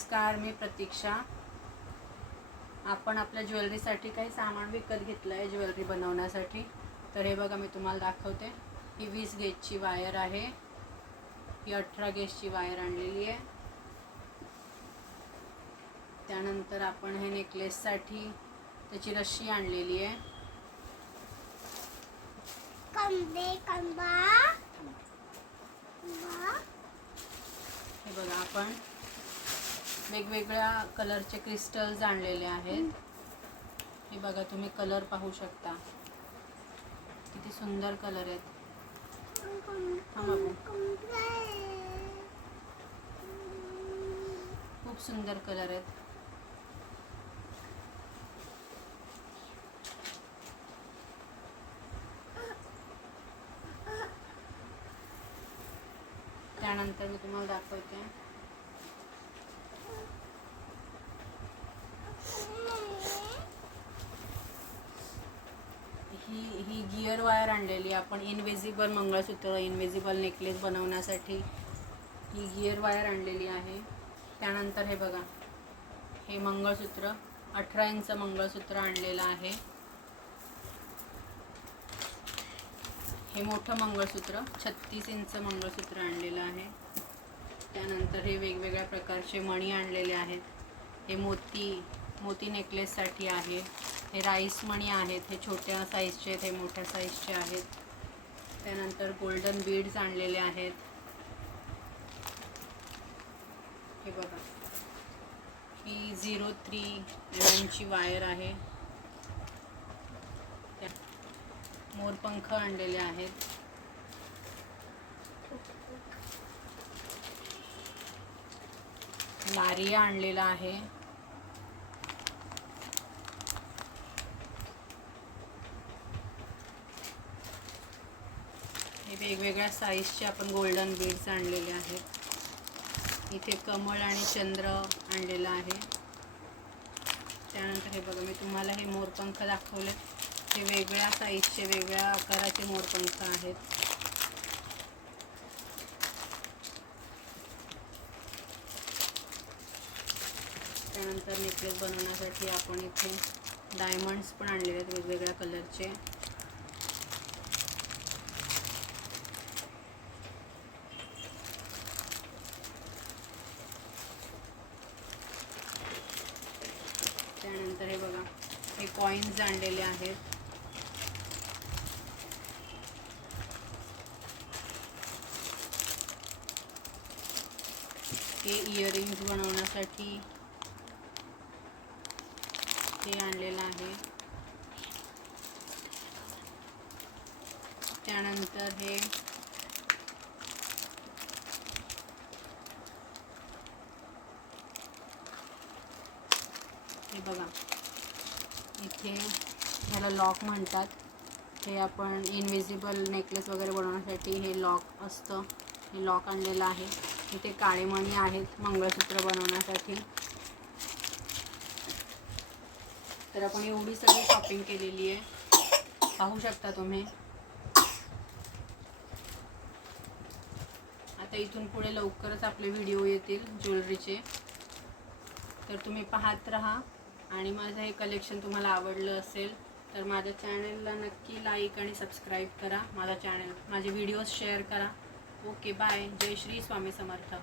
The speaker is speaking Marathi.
नमस्कार, मी प्रतीक्षा. आपण आपल्या ज्वेलरीसाठी काही सामान विकत घेतलं आहे ज्वेलरी बनवण्यासाठी. तर हे बघा, मी तुम्हाला दाखवते. ही 20 गेजची वायर आहे, ही 18 गेजची वायर आणलेली आहे. त्यानंतर आपण हे नेकलेससाठी त्याची रस्सी आणलेली आहे. हे बघा, आपण वेगवेगळ्या कलरचे क्रिस्टल्स आणलेले आहेत. हे बघा, तुम्ही कलर पाहू शकता, किती सुंदर कलर आहेत. खूप सुंदर कलर आहेत. त्यानंतर मी तुम्हाला दाखवते. ही गिअर वायर आणलेली आपण इनविजिबल मंगळसूत्र, इनविजिबल नेकलेस बनवण्यासाठी ही गिअर वायर आणलेली आहे. त्यानंतर हे बघा, हे मंगळसूत्र 18 इंच मंगळसूत्र आणलेलं आहे. हे मोठं मंगळसूत्र 36 इंच मंगळसूत्र आणलेलं आहे. त्यानंतर हे वेगवेगळ्या प्रकारचे मणी आणलेले आहेत. हे मोती नेकलेससाठी आहे. हे राईस मणी आहेत. हे छोट्या साईजचे आहेत, हे मोठ्या साईजचे आहेत. त्यानंतर गोल्डन बीड्स आणलेले आहेत. हे बघा, ही 03 mm वायर आहे. मोरपंख आणलेले आहेत. लारिया आणलेला आहे. हे वेगवेगळ्या साईजचे आपण गोल्डन बीड्स आणलेले आहेत. इथे कमळ आणि चंद्र आणलेला आहे. त्यानंतर हे बघा, मी तुम्हाला हे मोरपंख दाखवले. हे वेगळ्या साईजचे, वेगळ्या आकाराचे मोरपंख आहेत. त्यानंतर नेकलेस बनवण्यासाठी आपण इथे डायमंड्स पण आणलेले आहेत वेगवेगळ्या कलरचे. त्यानंतर हे बघा, हे कॉइन्स आणलेले आहेत. हे इयरिंग्स बनवण्यासाठी हे आणलेलं आहे. त्यानंतर हे बघा, इथे ह्याला लॉक म्हणतात. हे आपण इनविजिबल नेकलेस वगैरे बनवण्यासाठी हे लॉक असतं. हे लॉक आणलेलं आहे. इथे काळे मणी आहेत मंगळसूत्र बनवण्यासाठी. तर आपण एवढी सगळी शॉपिंग केलेली आहे, पाहू शकता तुम्ही. आता इथून पुढे लवकरच आपले व्हिडिओ येतील ज्वेलरीचे, तर तुम्ही पाहत राहा. आणि माझं हे कलेक्शन तुम्हाला आवडलं असेल तर माझ्या चॅनलला नक्की लाईक आणि सबस्क्राईब करा. माझे व्हिडिओज शेअर करा. Okay, bye. जय श्री स्वामी समर्थ.